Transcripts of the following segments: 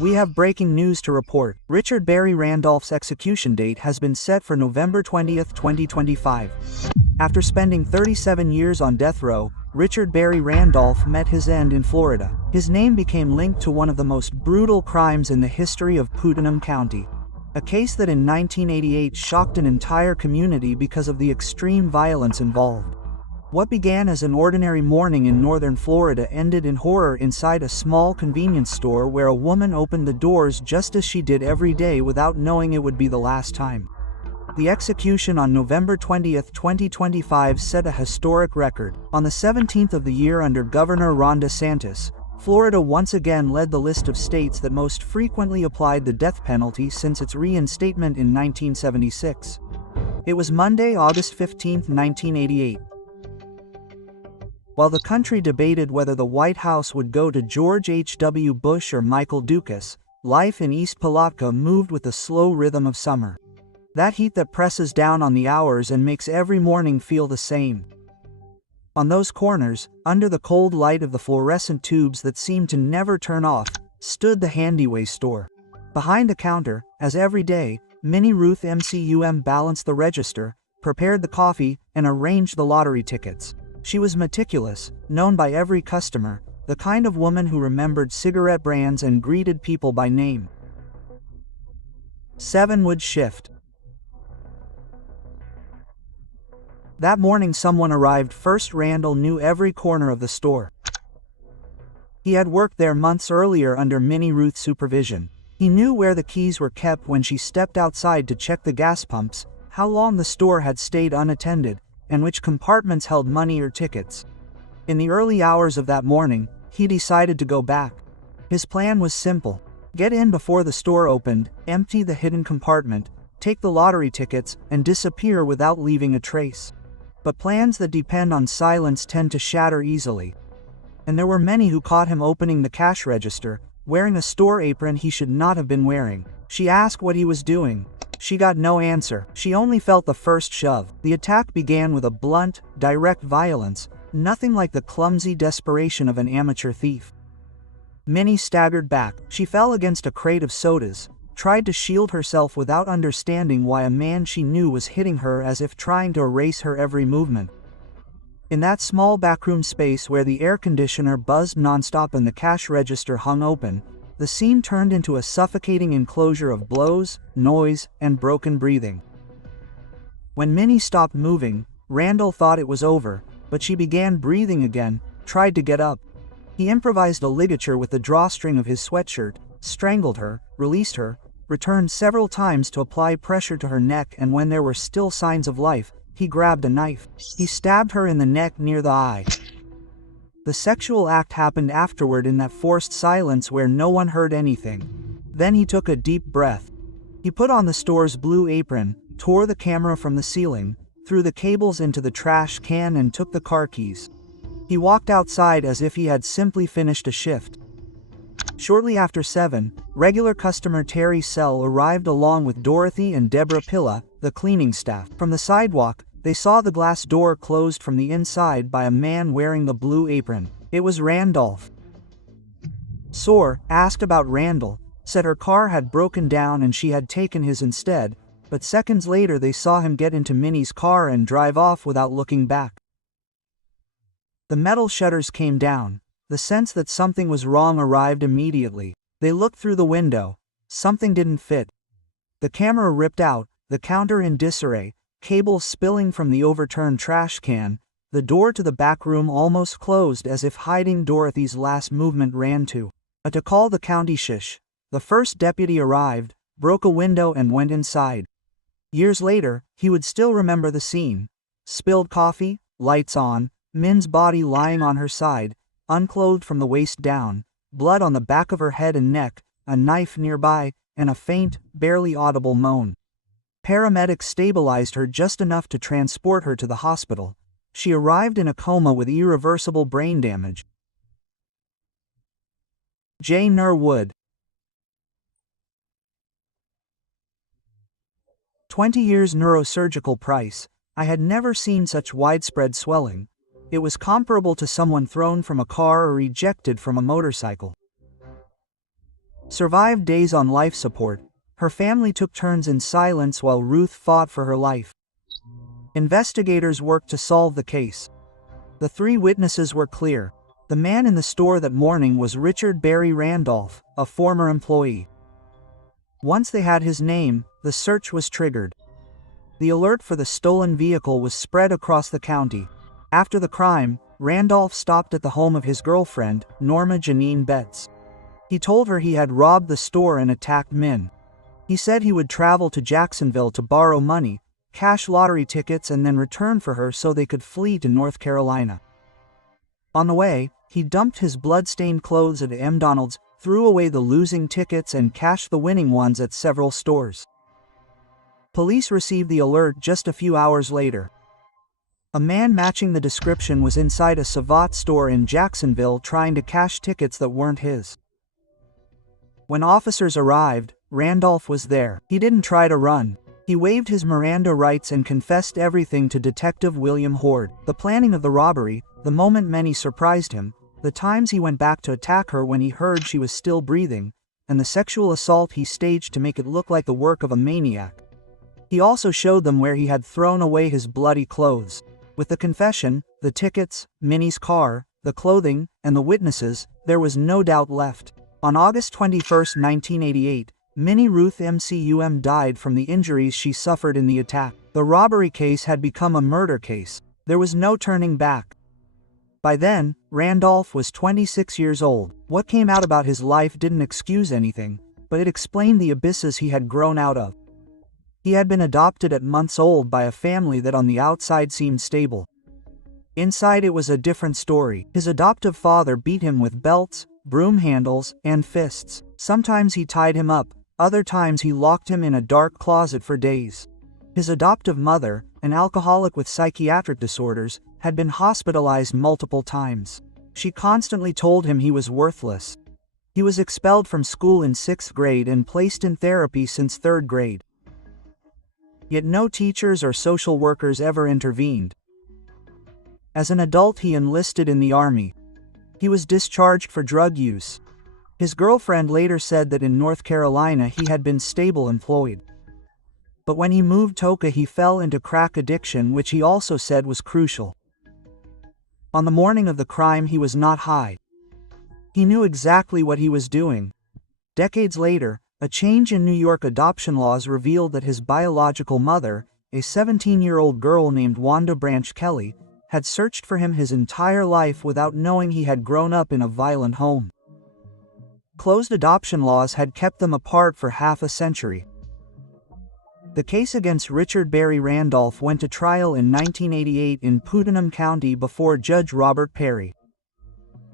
We have breaking news to report. Richard Barry Randolph's execution date has been set for November 20, 2025. After spending 37 years on death row, Richard Barry Randolph met his end in Florida. His name became linked to one of the most brutal crimes in the history of Putnam County. A case that in 1988 shocked an entire community because of the extreme violence involved. What began as an ordinary morning in northern Florida ended in horror inside a small convenience store where a woman opened the doors just as she did every day without knowing it would be the last time. The execution on November 20, 2025 set a historic record. On the 17th of the year under Governor Ron DeSantis, Florida once again led the list of states that most frequently applied the death penalty since its reinstatement in 1976. It was Monday, August 15, 1988. While the country debated whether the White House would go to George H.W. Bush or Michael Dukes, life in East Palatka moved with the slow rhythm of summer. That heat that presses down on the hours and makes every morning feel the same. On those corners, under the cold light of the fluorescent tubes that seemed to never turn off, stood the Handyway store. Behind the counter, as every day, Minnie Ruth MCUM balanced the register, prepared the coffee, and arranged the lottery tickets. She was meticulous, known by every customer, the kind of woman who remembered cigarette brands and greeted people by name. 7 would shift. That morning someone arrived first. Randall knew every corner of the store. He had worked there months earlier under Minnie Ruth's supervision. He knew where the keys were kept when she stepped outside to check the gas pumps, how long the store had stayed unattended, and which compartments held money or tickets. In the early hours of that morning, he decided to go back. His plan was simple. Get in before the store opened, empty the hidden compartment, take the lottery tickets, and disappear without leaving a trace. But plans that depend on silence tend to shatter easily. And there were many who caught him opening the cash register, wearing a store apron he should not have been wearing. She asked what he was doing. She got no answer. She only felt the first shove. The attack began with a blunt, direct violence, nothing like the clumsy desperation of an amateur thief. Minnie staggered back. She fell against a crate of sodas, tried to shield herself without understanding why a man she knew was hitting her, as if trying to erase her every movement. In that small backroom space where the air conditioner buzzed nonstop and the cash register hung open, the scene turned into a suffocating enclosure of blows, noise, and broken breathing. When Minnie stopped moving, Randall thought it was over, but she began breathing again, tried to get up. He improvised a ligature with the drawstring of his sweatshirt, strangled her, released her, returned several times to apply pressure to her neck, and when there were still signs of life, he grabbed a knife. He stabbed her in the neck near the eye. The sexual act happened afterward in that forced silence where no one heard anything. Then he took a deep breath. He put on the store's blue apron, tore the camera from the ceiling, threw the cables into the trash can, and took the car keys. He walked outside as if he had simply finished a shift. Shortly after 7, regular customer Terry Sell arrived along with Dorothy and Deborah Pilla, the cleaning staff. From the sidewalk, they saw the glass door closed from the inside by a man wearing the blue apron. It was Randolph. Soar asked about Randall, said her car had broken down and she had taken his instead, but seconds later they saw him get into Minnie's car and drive off without looking back. The metal shutters came down. The sense that something was wrong arrived immediately. They looked through the window. Something didn't fit. The camera ripped out, the counter in disarray, cables spilling from the overturned trash can, the door to the back room almost closed as if hiding Dorothy's last movement ran to call the county shish. The first deputy arrived, broke a window and went inside. Years later, he would still remember the scene. Spilled coffee, lights on, Min's body lying on her side, unclothed from the waist down, blood on the back of her head and neck, a knife nearby, and a faint, barely audible moan. Paramedics stabilized her just enough to transport her to the hospital. She arrived in a coma with irreversible brain damage. J. Nur Wood. 20 years neurosurgical price. I had never seen such widespread swelling. It was comparable to someone thrown from a car or ejected from a motorcycle. survived days on life support. Her family took turns in silence while Ruth fought for her life. Investigators worked to solve the case. The three witnesses were clear. The man in the store that morning was Richard Barry Randolph, a former employee. Once they had his name, the search was triggered. The alert for the stolen vehicle was spread across the county. After the crime, Randolph stopped at the home of his girlfriend, Norma Janine Betts. He told her he had robbed the store and attacked Min. He said he would travel to Jacksonville to borrow money, cash lottery tickets, and then return for her so they could flee to North Carolina. On the way, he dumped his blood-stained clothes at McDonald's, threw away the losing tickets, and cashed the winning ones at several stores. Police received the alert just a few hours later. A man matching the description was inside a Savate store in Jacksonville trying to cash tickets that weren't his. When officers arrived, Randolph was there. He didn't try to run. He waived his Miranda rights and confessed everything to Detective William Horde. The planning of the robbery, the moment many surprised him, the times he went back to attack her when he heard she was still breathing, and the sexual assault he staged to make it look like the work of a maniac. He also showed them where he had thrown away his bloody clothes. With the confession, the tickets, Minnie's car, the clothing, and the witnesses, there was no doubt left. On August 21, 1988, Minnie Ruth McCum died from the injuries she suffered in the attack. The robbery case had become a murder case. There was no turning back. By then, Randolph was 26 years old. What came out about his life didn't excuse anything, but it explained the abysses he had grown out of. He had been adopted at months old by a family that on the outside seemed stable. Inside it was a different story. His adoptive father beat him with belts, broom handles, and fists. Sometimes he tied him up, other times he locked him in a dark closet for days. His adoptive mother, an alcoholic with psychiatric disorders, had been hospitalized multiple times. She constantly told him he was worthless. He was expelled from school in 6th grade and placed in therapy since 3rd grade. Yet no teachers or social workers ever intervened. As an adult, he enlisted in the Army. He was discharged for drug use. His girlfriend later said that in North Carolina he had been stable employed. But when he moved to Toka, he fell into crack addiction, which he also said was crucial. On the morning of the crime, he was not high. He knew exactly what he was doing. Decades later, a change in New York adoption laws revealed that his biological mother, a 17-year-old girl named Wanda Branch Kelly, had searched for him his entire life without knowing he had grown up in a violent home. Closed adoption laws had kept them apart for half a century. The case against Richard Barry Randolph went to trial in 1988 in Putnam County before Judge Robert Perry.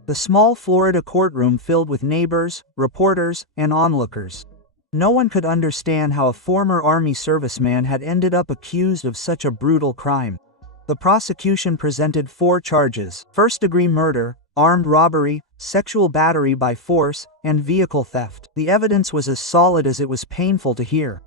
The small Florida courtroom filled with neighbors, reporters, and onlookers. No one could understand how a former Army serviceman had ended up accused of such a brutal crime. The prosecution presented 4 charges: first-degree murder, armed robbery, sexual battery by force, and vehicle theft. The evidence was as solid as it was painful to hear.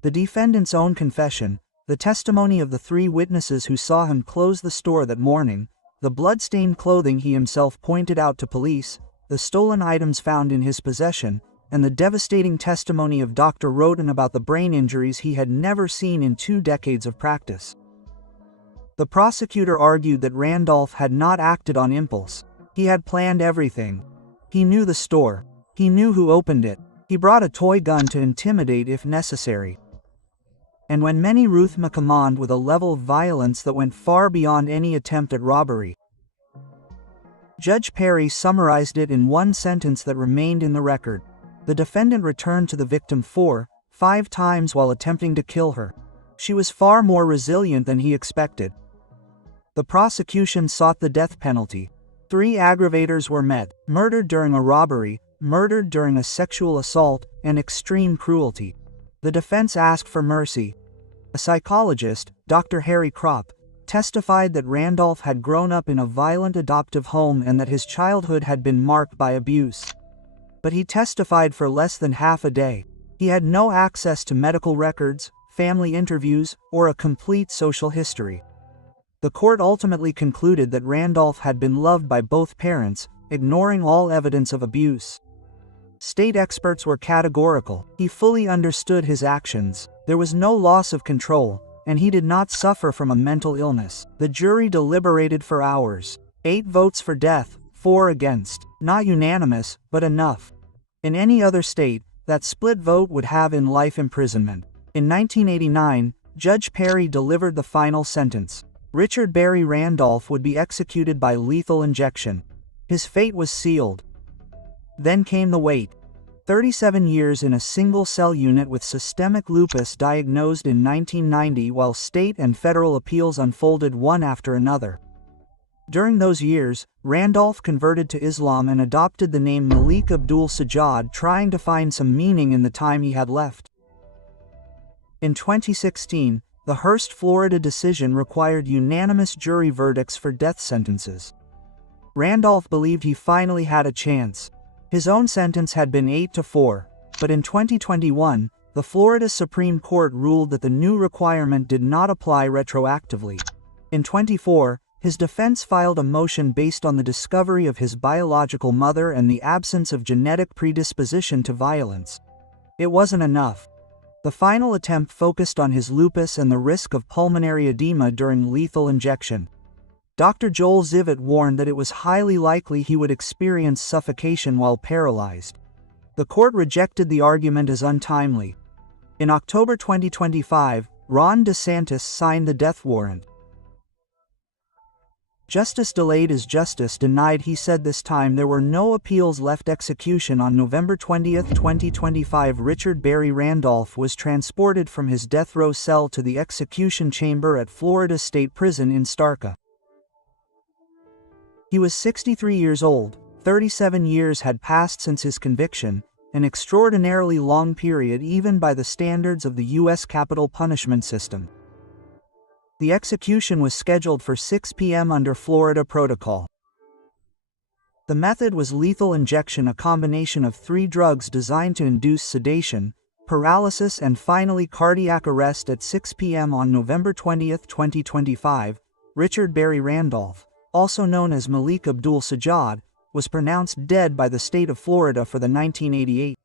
The defendant's own confession, the testimony of the 3 witnesses who saw him close the store that morning, the blood-stained clothing he himself pointed out to police, the stolen items found in his possession, and the devastating testimony of Dr. Roden about the brain injuries he had never seen in 2 decades of practice. The prosecutor argued that Randolph had not acted on impulse. He had planned everything. He knew the store. He knew who opened it. He brought a toy gun to intimidate if necessary. And when Minnie Ruth McCum with a level of violence that went far beyond any attempt at robbery. Judge Perry summarized it in one sentence that remained in the record. The defendant returned to the victim 4-5 times while attempting to kill her. She was far more resilient than he expected. The prosecution sought the death penalty. 3 aggravators were met: murdered during a robbery, murdered during a sexual assault, and extreme cruelty. The defense asked for mercy. A psychologist, Dr. Harry Kropp, testified that Randolph had grown up in a violent adoptive home and that his childhood had been marked by abuse. But he testified for less than half a day. He had no access to medical records, family interviews, or a complete social history. The court ultimately concluded that Randolph had been loved by both parents, ignoring all evidence of abuse. State experts were categorical. He fully understood his actions. There was no loss of control, and he did not suffer from a mental illness. The jury deliberated for hours. 8 votes for death, 4 against. Not unanimous, but enough. In any other state, that split vote would have in life imprisonment. In 1989, Judge Perry delivered the final sentence. Richard Barry Randolph would be executed by lethal injection. His fate was sealed. Then came the wait. 37 years in a single-cell unit with systemic lupus diagnosed in 1990 while state and federal appeals unfolded one after another. During those years, Randolph converted to Islam and adopted the name Malik Abdul Sajjad, trying to find some meaning in the time he had left. In 2016, the Hearst, Florida decision required unanimous jury verdicts for death sentences. Randolph believed he finally had a chance. His own sentence had been 8-4, but in 2021, the Florida Supreme Court ruled that the new requirement did not apply retroactively. In 2024, his defense filed a motion based on the discovery of his biological mother and the absence of genetic predisposition to violence. It wasn't enough. The final attempt focused on his lupus and the risk of pulmonary edema during lethal injection. Dr. Joel Zivit warned that it was highly likely he would experience suffocation while paralyzed. The court rejected the argument as untimely. In October 2025, Ron DeSantis signed the death warrant. Justice delayed is justice denied, he said. This time there were no appeals left. Execution on November 20, 2025. Richard Barry Randolph was transported from his death row cell to the execution chamber at Florida State Prison in Starka. He was 63 years old. 37 years had passed since his conviction, an extraordinarily long period even by the standards of the U.S. capital punishment system. The execution was scheduled for 6 p.m. under Florida protocol. The method was lethal injection, a combination of 3 drugs designed to induce sedation, paralysis and finally cardiac arrest. At 6 p.m. on November 20, 2025, Richard Barry Randolph, also known as Malik Abdul Sajjad, was pronounced dead by the state of Florida for the 1988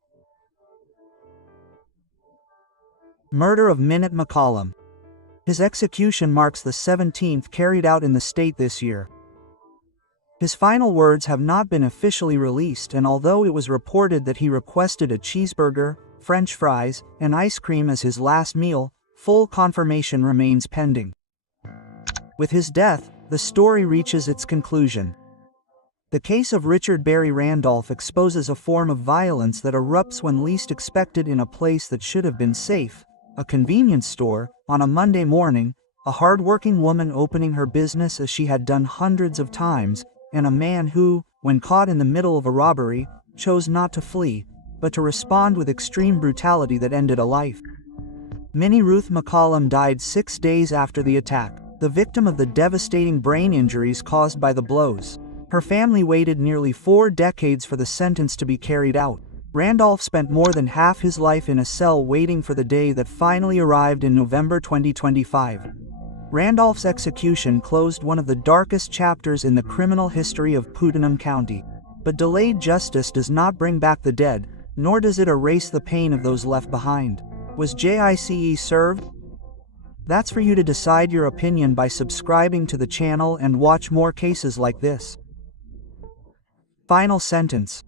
murder of Minute McCollum. His execution marks the 17th carried out in the state this year. His final words have not been officially released, and although it was reported that he requested a cheeseburger, French fries, and ice cream as his last meal, full confirmation remains pending. With his death, the story reaches its conclusion. The case of Richard Barry Randolph exposes a form of violence that erupts when least expected in a place that should have been safe, a convenience store. On a Monday morning, a hard-working woman opening her business as she had done hundreds of times, and a man who, when caught in the middle of a robbery, chose not to flee, but to respond with extreme brutality that ended a life. Minnie Ruth McCollum died 6 days after the attack, the victim of the devastating brain injuries caused by the blows. Her family waited nearly 4 decades for the sentence to be carried out. Randolph spent more than half his life in a cell waiting for the day that finally arrived in November 2025. Randolph's execution closed one of the darkest chapters in the criminal history of Putnam County. But delayed justice does not bring back the dead, nor does it erase the pain of those left behind. Was JICE served? That's for you to decide. Your opinion by subscribing to the channel and watch more cases like this. Final sentence.